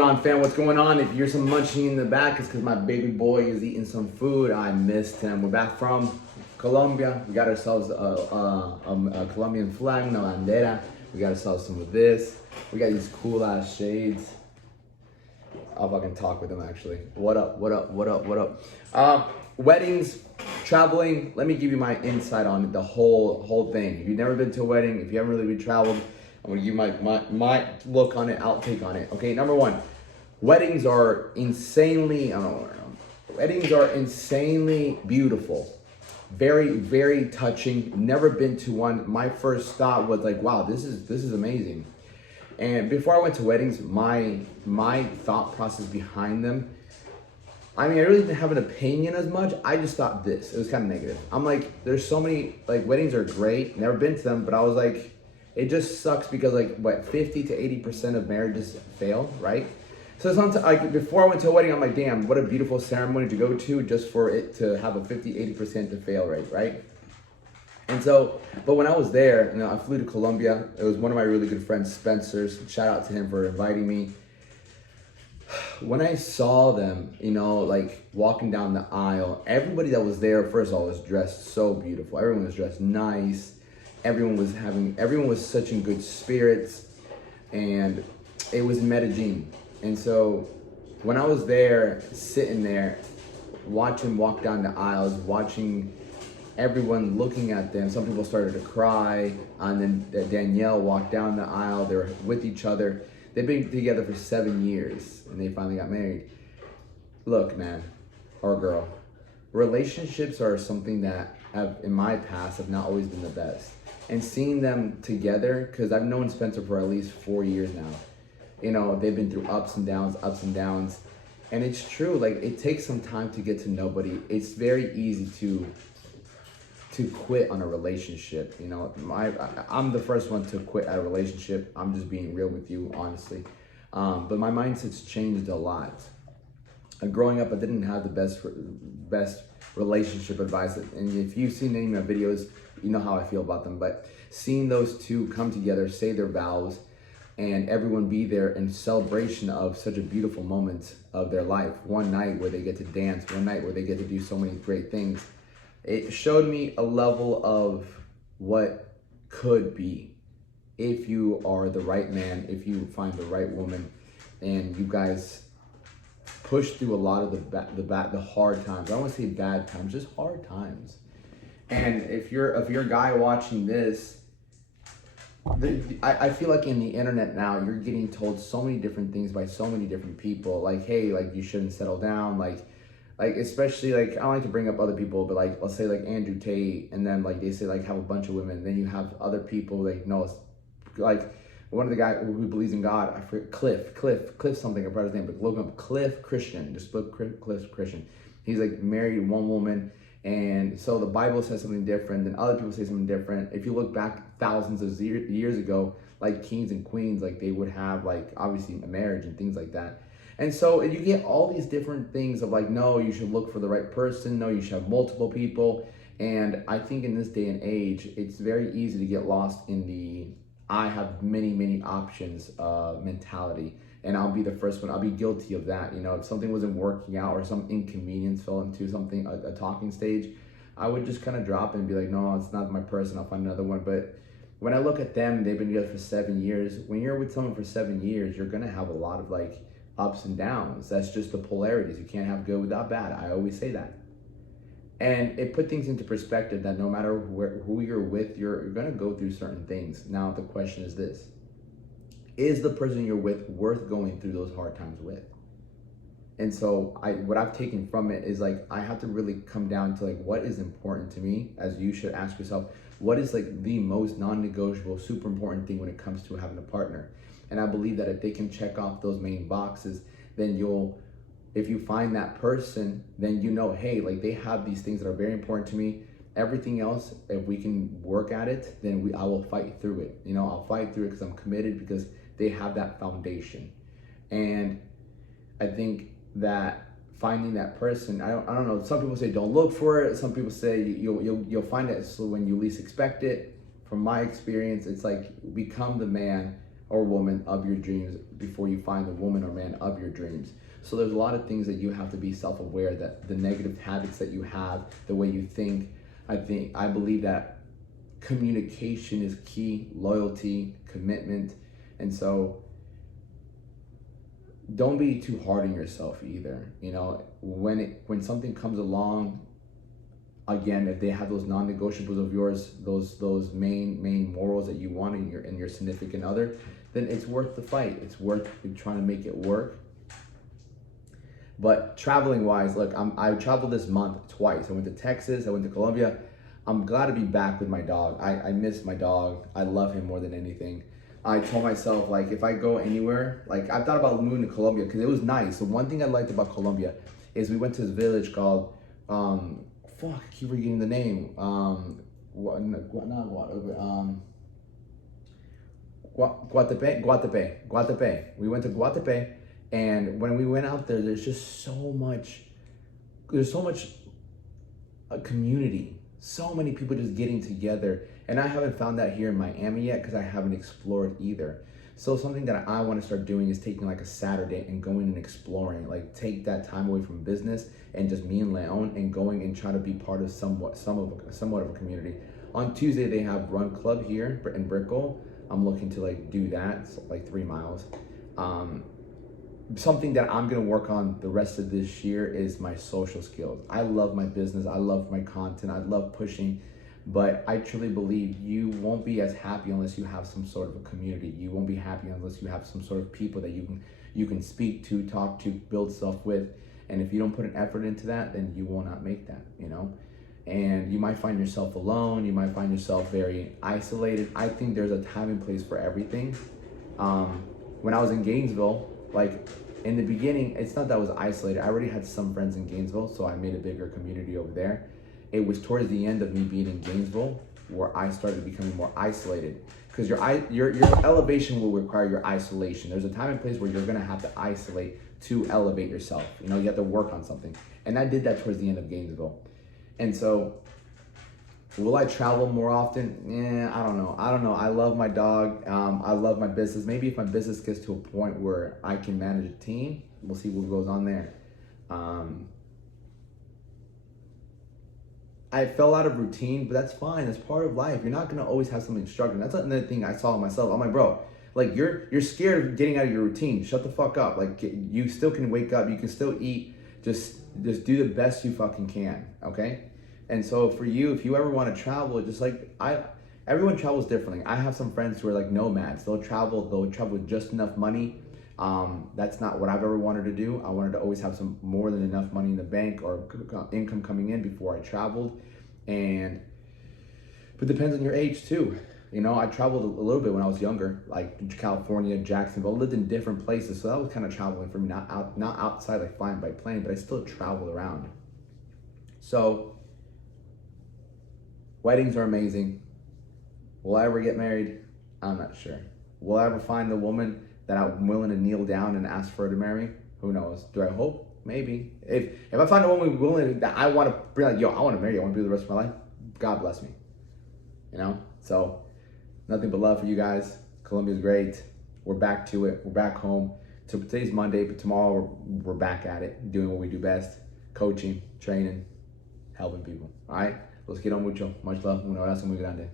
Fam, what's going on? If you're some munching in the back, it's because my baby boy is eating some food. I missed him. We're back from Colombia. We got ourselves a Colombian flag, una bandera. We got ourselves some of this. We got these cool ass shades. I'll fucking talk with them actually. What up? What up? What up? What up? Weddings, traveling. Let me give you my insight on the whole thing. If you've never been to a wedding, if you haven't really been traveled, I'm gonna give you my look on it, outtake on it. Okay, number one, weddings are insanely, weddings are insanely beautiful. Very, very touching. Never been to one. My first thought was like, wow, this is amazing. And before I went to weddings, my thought process behind them, I mean, I really didn't have an opinion as much. I just thought this. It was kind of negative. I'm like, there's so many, like, weddings are great. Never been to them, but I was like, it just sucks because, like, what, 50 to 80% of marriages fail, right? So sometimes, like, before I went to a wedding, I'm like, damn, what a beautiful ceremony to go to just for it to have a 50, 80% to fail rate, right? And so, but when I was there, I flew to Colombia. It was one of my really good friends, Spencer's. Shout out to him for inviting me. When I saw them, like walking down the aisle, everybody that was there, first of all, was dressed so beautiful. Everyone was dressed nice. Everyone was such in good spirits, and it was in Medellin. And so when I was there, sitting there, watching walk down the aisles, watching everyone looking at them, some people started to cry, and then Danielle walked down the aisle. They were with each other. They've been together for 7 years, and they finally got married. Look, man, or girl, relationships are something that in my past have not always been the best. And seeing them together, because I've known Spencer for at least 4 years now. They've been through ups and downs. And it's true, like, it takes some time to get to nobody. It's very easy to quit on a relationship. I'm the first one to quit at a relationship. I'm just being real with you, honestly. But my mindset's changed a lot. Growing up, I didn't have the best relationship advice. And if you've seen any of my videos, you know how I feel about them. But seeing those two come together, say their vows, and everyone be there in celebration of such a beautiful moment of their life. One night where they get to dance, one night where they get to do so many great things. It showed me a level of what could be if you are the right man, if you find the right woman, and you guys push through a lot of the hard times. I don't want to say bad times, just hard times. And if you're a guy watching this, I feel like in the internet now, you're getting told so many different things by so many different people. Like, hey, like, you shouldn't settle down. Like especially, like, I don't like to bring up other people, but, like, let's say, like, Andrew Tate, and then, like, they say, like, have a bunch of women. Then you have other people, like, like, one of the guys who believes in God, I forget, Cliff something, I forgot his name, but look up Cliff Christian, just look Cliff Christian. He's, like, married one woman, and so the Bible says something different, then other people say something different. If you look back thousands of years ago, like, kings and queens, like, they would have, like, obviously a marriage and things like that. And so you get all these different things of, like, no, you should look for the right person. No, you should have multiple people. And I think in this day and age, it's very easy to get lost in the I have many, many options mentality. And I'll be the first one. I'll be guilty of that. If something wasn't working out or some inconvenience fell into something, a talking stage, I would just kind of drop it and be like, no, it's not my person. I'll find another one. But when I look at them, they've been together for 7 years. When you're with someone for 7 years, you're going to have a lot of, like, ups and downs. That's just the polarities. You can't have good without bad. I always say that. And it put things into perspective that no matter who you're with, you're going to go through certain things. Now, the question is this. Is the person you're with worth going through those hard times with? And so what I've taken from it is, like, I have to really come down to, like, what is important to me, as you should ask yourself, what is, like, the most non-negotiable, super important thing when it comes to having a partner? And I believe that if they can check off those main boxes, then if you find that person, then hey, like, they have these things that are very important to me. Everything else, if we can work at it, then I will fight through it. I'll fight through it because I'm committed, because they have that foundation. And I think that finding that person, I don't know. Some people say don't look for it. Some people say you'll find it when you least expect it. From my experience, it's like become the man or woman of your dreams before you find the woman or man of your dreams. So there's a lot of things that you have to be self-aware, that the negative habits that you have, the way you think. I believe that communication is key, loyalty, commitment. And so don't be too hard on yourself either. You know, when something comes along, again, if they have those non-negotiables of yours, those main morals that you want in your significant other, then it's worth the fight. It's worth trying to make it work. But traveling wise, look, I traveled this month twice. I went to Texas, I went to Colombia. I'm glad to be back with my dog. I miss my dog. I love him more than anything. I told myself, like, if I go anywhere, like, I thought about moving to Colombia because it was nice. So one thing I liked about Colombia is we went to this village called, I keep forgetting the name. Guatepe. We went to Guatepe, and when we went out there, there's so much community. So many people just getting together, and I haven't found that here in Miami yet because I haven't explored either. So something that I want to start doing is taking like a Saturday and going and exploring, like take that time away from business and just me and Leon and going and try to be part of somewhat of a community. On Tuesday they have Run Club here in Brickell. I'm looking to like do that. It's like 3 miles. Something that I'm gonna work on the rest of this year is my social skills. I love my business, I love my content, I love pushing, but I truly believe you won't be as happy unless you have some sort of a community. You won't be happy unless you have some sort of people that you can speak to, talk to, build stuff with. And if you don't put an effort into that, then you will not make that, you know? And you might find yourself alone, you might find yourself very isolated. I think there's a time and place for everything. When I was in Gainesville, like in the beginning, it's not that I was isolated. I already had some friends in Gainesville, so I made a bigger community over there. It was towards the end of me being in Gainesville where I started becoming more isolated, because your elevation will require your isolation. There's a time and place where you're gonna have to isolate to elevate yourself. You know, you have to work on something. And I did that towards the end of Gainesville. And so, will I travel more often? I don't know. I love my dog. I love my business. Maybe if my business gets to a point where I can manage a team, we'll see what goes on there. I fell out of routine, but that's fine. That's part of life. You're not gonna always have something struggling. That's another thing I saw in myself. I'm like, bro, like you're scared of getting out of your routine. Shut the fuck up. Like you still can wake up. You can still eat. Just do the best you fucking can. Okay. And so for you, if you ever want to travel, just like everyone travels differently. I have some friends who are like nomads. They'll travel with just enough money. That's not what I've ever wanted to do. I wanted to always have some more than enough money in the bank or income coming in before I traveled. But it depends on your age too. You know, I traveled a little bit when I was younger, like California, Jacksonville. I lived in different places, so that was kind of traveling for me. Not outside like flying by plane, but I still traveled around. So weddings are amazing. Will I ever get married? I'm not sure. Will I ever find the woman that I'm willing to kneel down and ask for her to marry? Who knows? Do I hope? Maybe. If I find a woman willing that I want to be like, yo, I want to marry you, I want to be the rest of my life, God bless me. You know? So nothing but love for you guys. Colombia's great. We're back to it. We're back home. So today's Monday, but tomorrow we're back at it, doing what we do best: coaching, training, helping people. All right? Los quiero mucho. Much love. Un abrazo muy grande.